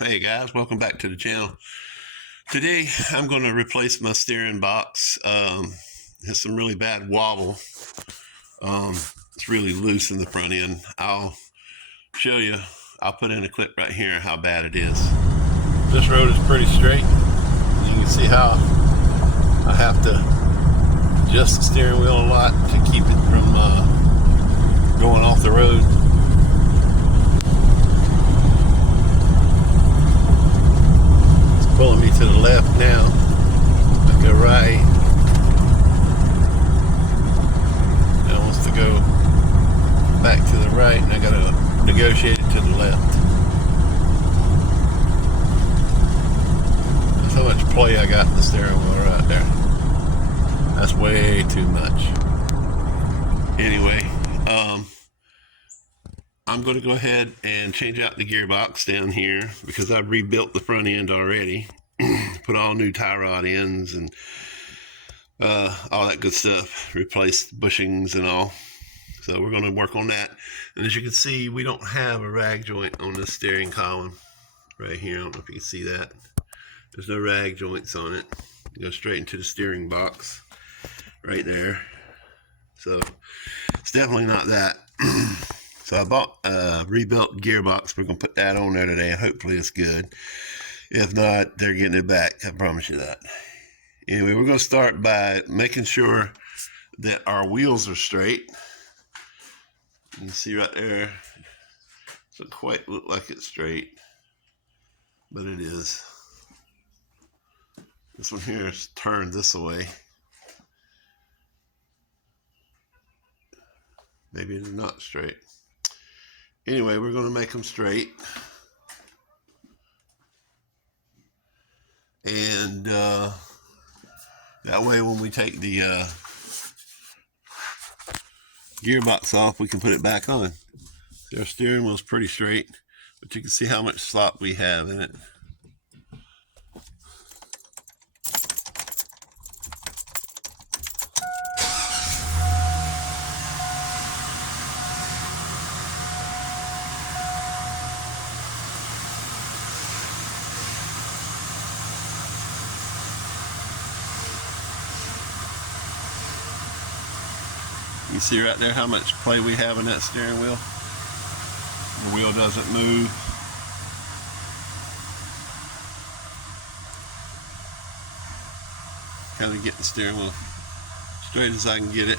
Hey guys, welcome back to the channel. Today I'm going to replace my steering box. It has some really bad wobble. It's really loose in the front end. I'll show you. I'll put in a clip right here how bad it is. This road is pretty straight. You can see how I have to adjust the steering wheel a lot to keep it from going off the road. Pulling me to the left now. I go right. Now it wants to go back to the right, and I gotta negotiate it to the left. That's how much play I got in the steering wheel right there. That's way too much. Anyway, I'm going to go ahead and change out the gearbox down here because I've rebuilt the front end already. Put all new tie rod ends and all that good stuff. Replaced bushings and all. So we're going to work on that. And as you can see, we don't have a rag joint on this steering column right here. I don't know if you can see that. There's no rag joints on it. It goes straight into the steering box right there. So it's definitely not that. So I bought a rebuilt gearbox. We're going to put that on there today. Hopefully it's good. If not, they're getting it back. I promise you that. Anyway, we're going to start by making sure that our wheels are straight. You can see right there. It doesn't quite look like it's straight, but it is. This one here is turned this way. Maybe they're not straight. Anyway, we're going to make them straight. And that way when we take the gearbox off, we can put it back on. Our steering wheel's pretty straight, but you can see how much slop we have in it. You see right there how much play we have in that steering wheel? The wheel doesn't move. Kind of get the steering wheel straight as I can get it.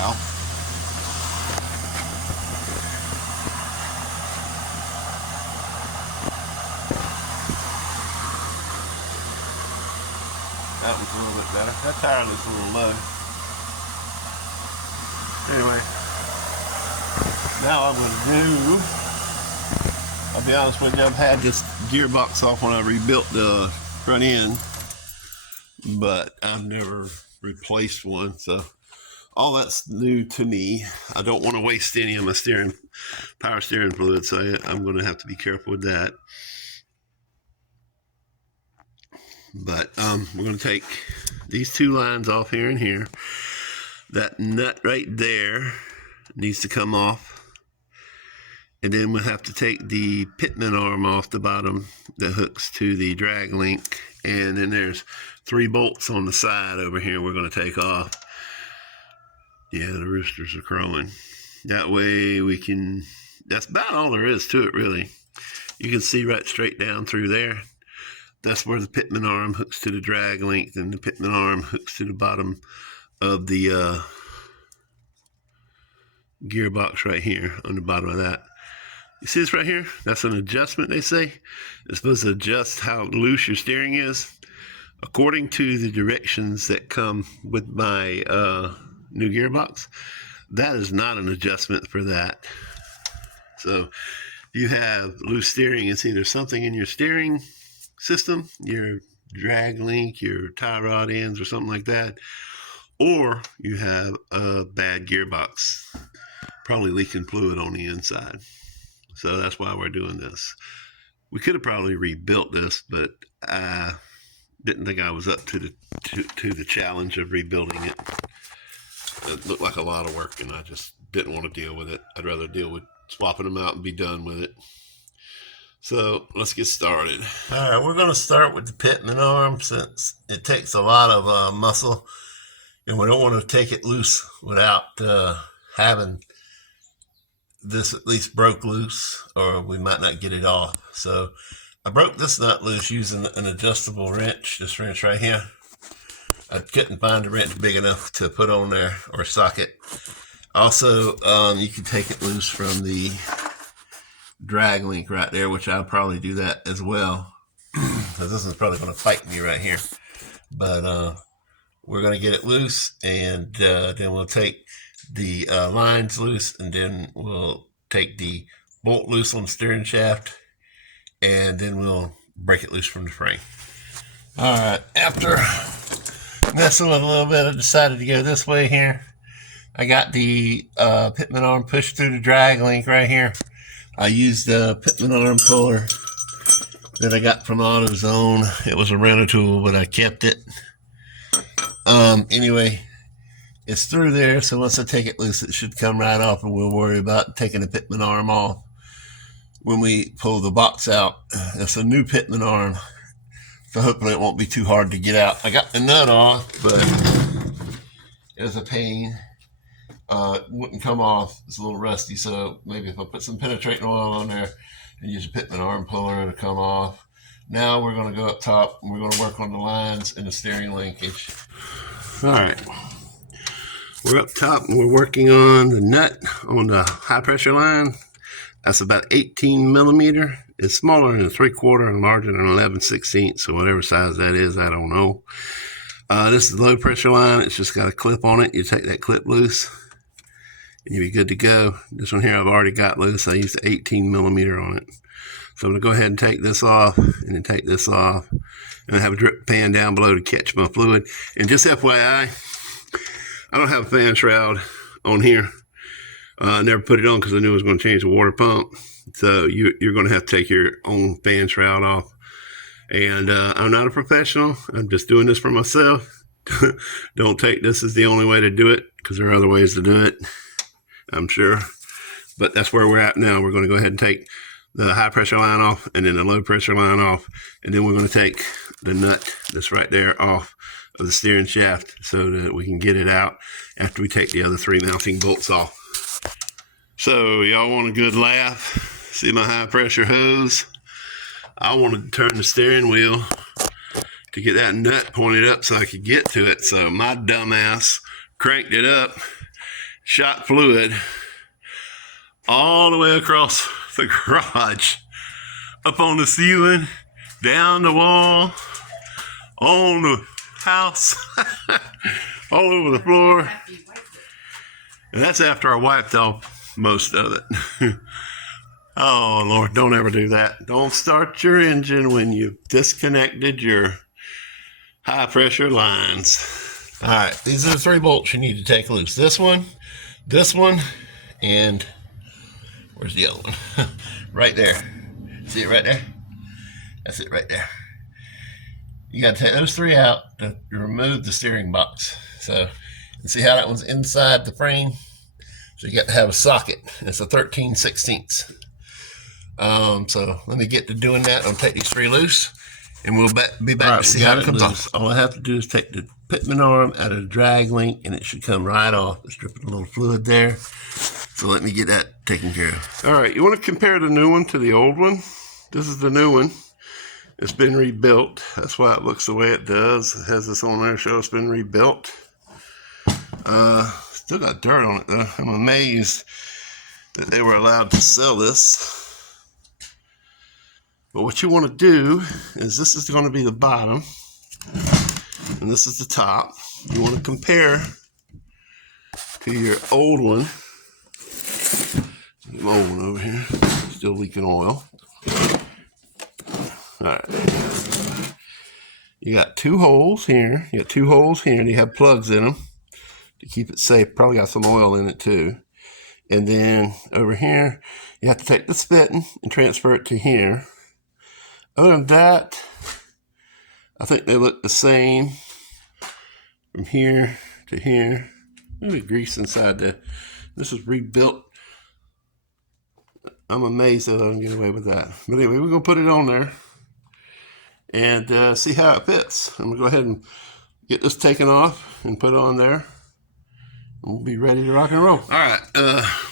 Ow. That one's a little bit better. That tire looks a little low. Anyway, now I'm going to do, I'll be honest with you, I've had this gearbox off when I rebuilt the front end, but I've never replaced one, so all that's new to me. I don't want to waste any of my power steering fluid, so I'm going to have to be careful with that. But we're going to take these two lines off here and here. That nut right there needs to come off. And then we'll have to take the pitman arm off the bottom that hooks to the drag link. And then there's 3 bolts on the side over here we're going to take off. Yeah, the roosters are crowing. That way we can, that's about all there is to it really. You can see right straight down through there. That's where the pitman arm hooks to the drag link, and the pitman arm hooks to the bottom of the gearbox right here on the bottom of that. You see this right here? That's an adjustment, they say. It's supposed to adjust how loose your steering is. According to the directions that come with my new gearbox, that is not an adjustment for that. So you have loose steering. It's either something in your steering system, your drag link, your tie rod ends or something like that, or you have a bad gearbox, probably leaking fluid on the inside. So that's why we're doing this. We could have probably rebuilt this, but I didn't think I was up to the challenge of rebuilding it. It looked like a lot of work, and I just didn't want to deal with it. I'd rather deal with swapping them out and be done with it. So let's get started. All right, we're going to start with the pitman arm since it takes a lot of muscle, and we don't want to take it loose without having this at least broke loose, or we might not get it off. So I broke this nut loose using an adjustable wrench, this wrench right here. I couldn't find a wrench big enough to put on there, or socket. Also, you can take it loose from the drag link right there, which I'll probably do that as well. Because this is probably going to fight me right here. But we're going to get it loose, and then we'll take the lines loose, and then we'll take the bolt loose on the steering shaft, and then we'll break it loose from the frame. All right, after messing with a little bit, I decided to go this way here. I got the pitman arm pushed through the drag link right here. I used the pitman arm puller that I got from AutoZone. It was a rental tool, but I kept it. Anyway, it's through there, so once I take it loose, it should come right off, and we'll worry about taking the pitman arm off when we pull the box out. It's a new pitman arm, so hopefully it won't be too hard to get out. I got the nut off, but it was a pain. It wouldn't come off. It's a little rusty, so maybe if I put some penetrating oil on there and use a pitman arm puller, it'll come off. Now we're going to go up top, and we're going to work on the lines and the steering linkage. All right. We're up top, and we're working on the nut on the high pressure line. That's about 18 millimeter. It's smaller than a 3/4 and larger than 11/16, so whatever size that is, I don't know. This is the low pressure line. It's just got a clip on it. You take that clip loose, and you'll be good to go. This one here I've already got loose. I used 18 millimeter on it. So I'm going to go ahead and take this off, and then take this off, and I have a drip pan down below to catch my fluid. And just FYI, I don't have a fan shroud on here. I never put it on because I knew I was going to change the water pump. So you're going to have to take your own fan shroud off. And I'm not a professional. I'm just doing this for myself. Don't take this as the only way to do it, because there are other ways to do it, I'm sure. But that's where we're at now. We're going to go ahead and take the high pressure line off, and then the low pressure line off. And then we're going to take the nut that's right there off of the steering shaft so that we can get it out after we take the other 3 mounting bolts off. So y'all want a good laugh? See my high pressure hose? I wanted to turn the steering wheel to get that nut pointed up so I could get to it. So my dumbass cranked it up, shot fluid all the way across the garage, up on the ceiling, down the wall, on the house, all over the floor. And that's after I wiped off most of it. Oh, Lord, don't ever do that. Don't start your engine when you've disconnected your high pressure lines. All right, these are the 3 bolts you need to take loose. This one, and where's the other one? Right there. See it right there? That's it right there. You got to take those 3 out to remove the steering box. So, you see how that one's inside the frame? So you got to have a socket. It's a 13/16. So let me get to doing that. I'll take these 3 loose, and we'll be back to see how it comes off. All I have to do is take the pitman arm out of the drag link, and it should come right off. It's dripping a little fluid there. So let me get that taken care of. All right, you want to compare the new one to the old one. This is the new one. It's been rebuilt. That's why it looks the way it does. It has this on there, show it's been rebuilt. Still got dirt on it though. I'm amazed that they were allowed to sell this. But what you want to do is, this is going to be the bottom, and this is the top. You want to compare to your old one. Get my old one over here. Still leaking oil. Alright. You got 2 holes here. You got 2 holes here, and you have plugs in them to keep it safe. Probably got some oil in it too. And then over here, you have to take the spitting and transfer it to here. Other than that, I think they look the same from here to here. Look at the grease inside there. This was rebuilt I'm amazed that I don't get away with that. But anyway, we're gonna put it on there and see how it fits. I'm gonna go ahead and get this taken off and put it on there. We'll be ready to rock and roll. All right,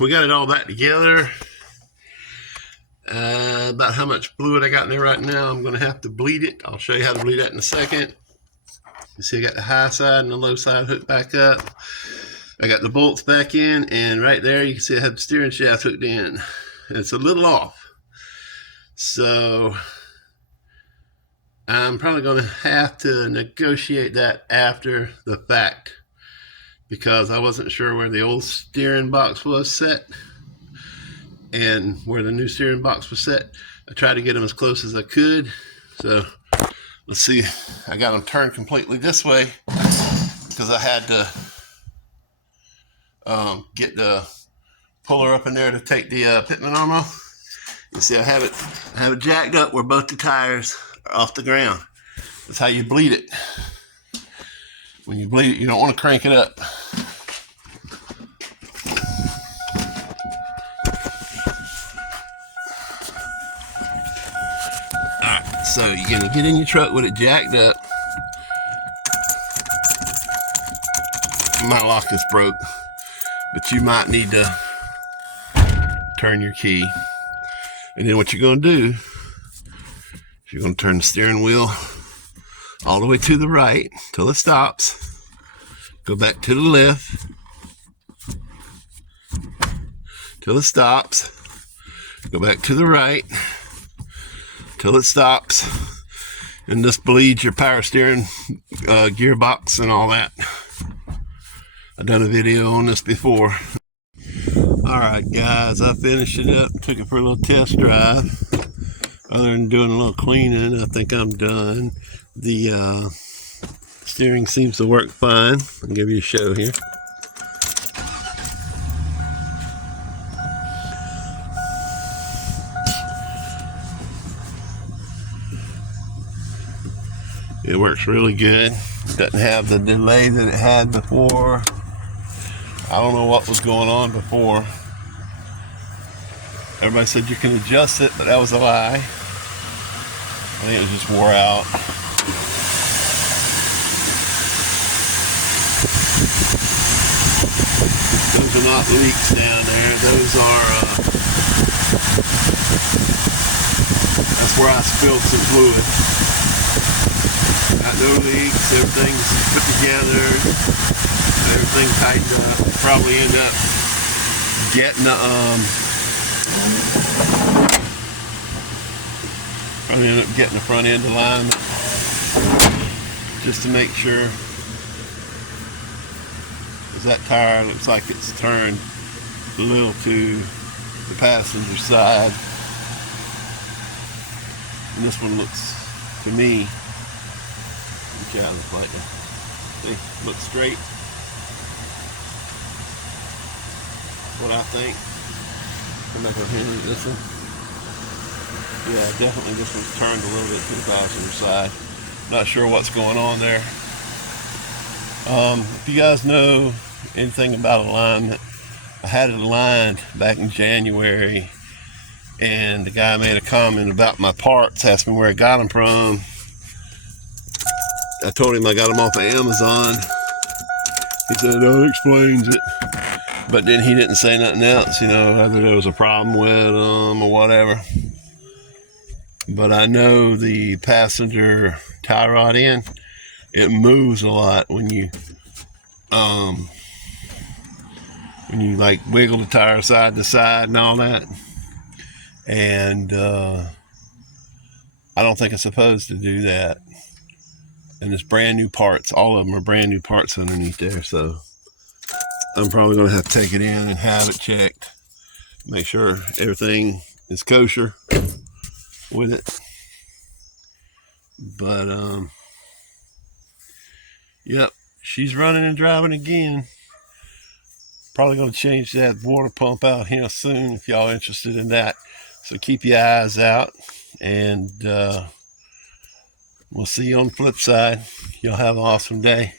we got it all back together. About how much fluid I got in there right now, I'm gonna have to bleed it. I'll show you how to bleed that in a second. You see I got the high side and the low side hooked back up. I got the bolts back in, and right there you can see I have the steering shaft hooked in. It's a little off. So I'm probably going to have to negotiate that after the fact, because I wasn't sure where the old steering box was set and where the new steering box was set. I tried to get them as close as I could. So let's see. I got them turned completely this way because I had to get the puller up in there to take the pitman arm off. You see I have it jacked up where both the tires are off the ground. That's how you bleed it. When you bleed it, you don't want to crank it up. Alright, so you're going to get in your truck with it jacked up. My lock is broke, but you might need to turn your key. And then what you're going to do is you're going to turn the steering wheel all the way to the right till it stops. Go back to the left till it stops. Go back to the right till it stops. And this bleeds your power steering gearbox and all that. I've done a video on this before. Alright guys, I finished it up, took it for a little test drive. Other than doing a little cleaning, I think I'm done. The steering seems to work fine. I'll give you a show here. It works really good. It doesn't have the delay that it had before. I don't know what was going on before. Everybody said you can adjust it, but that was a lie. I think it was just wore out. Those are not leaks down there. Those are, that's where I spilled some fluid. Got no leaks, everything's put together, everything tightened up. Probably end up getting the front end alignment just to make sure, because that tire looks like it's turned a little to the passenger side, and this one looks, to me, looks straight. What I think. I'm not going to handle this one. Yeah, definitely this one's turned a little bit to the passenger side. Not sure what's going on there. If you guys know anything about alignment, I had it aligned back in January, and the guy made a comment about my parts, asked me where I got them from. I told him I got them off of Amazon. He said, "Oh, it explains it." But then he didn't say nothing else, you know, whether there was a problem with them or whatever. But I know the passenger tie rod end, it moves a lot when you like wiggle the tire side to side and all that. And I don't think it's supposed to do that. And it's brand new parts. All of them are brand new parts underneath there, so I'm probably going to have to take it in and have it checked. Make sure everything is kosher with it. But, yep, she's running and driving again. Probably going to change that water pump out here soon if y'all interested in that. So keep your eyes out, and we'll see you on the flip side. Y'all have an awesome day.